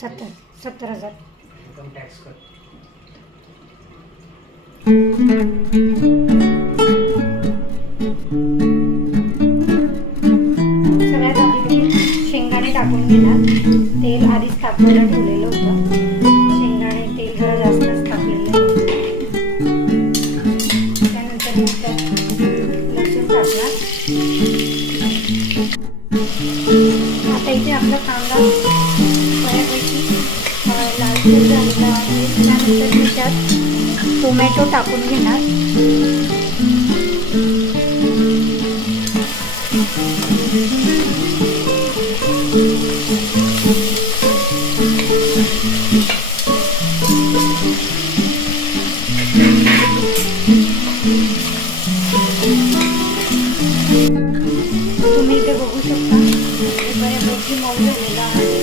70,000 income tax कर. सगळ्यात आधी शेंगदाणे टाकून घेणार. तेल आधीच तापवायला ठेवलेलं होतं. शेंगदाणे तेल जरा जास्तच तापलेलं होतं. त्यानंतर लसूण टाकणार. आता इथे आपला कांदा बऱ्यापैकी लालसर झालेला आहे. त्यानंतर मी त्यात टोमॅटो टाकून घेणार. तुम्ही इथे बघू शकता बऱ्यापैकी मऊ झालेला आहे.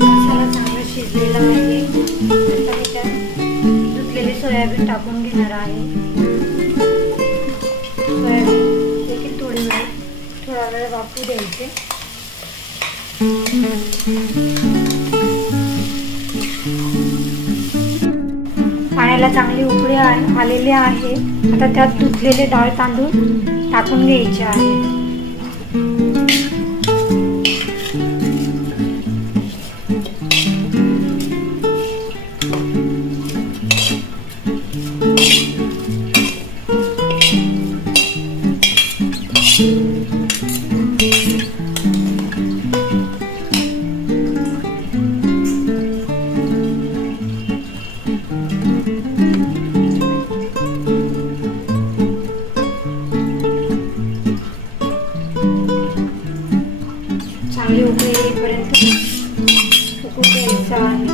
मसाला चांगला शिजलेला आहे. आता मी त्यात धुतलेले सोयाबीन टाकून घेणार आहे. सोयाबीन देखील थोडा वेळ वाफू द्यायचे. पाण्याला चांगली उकळी आलेली आहे. आता त्यात धुतलेले डाळ तांदूळ टाकून घ्यायचे आहे. चांगली उकळी येईपर्यंत उकळू द्यायचं आहे.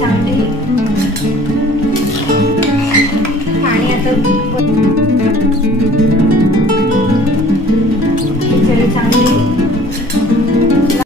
चांगली पाणी आता चांगली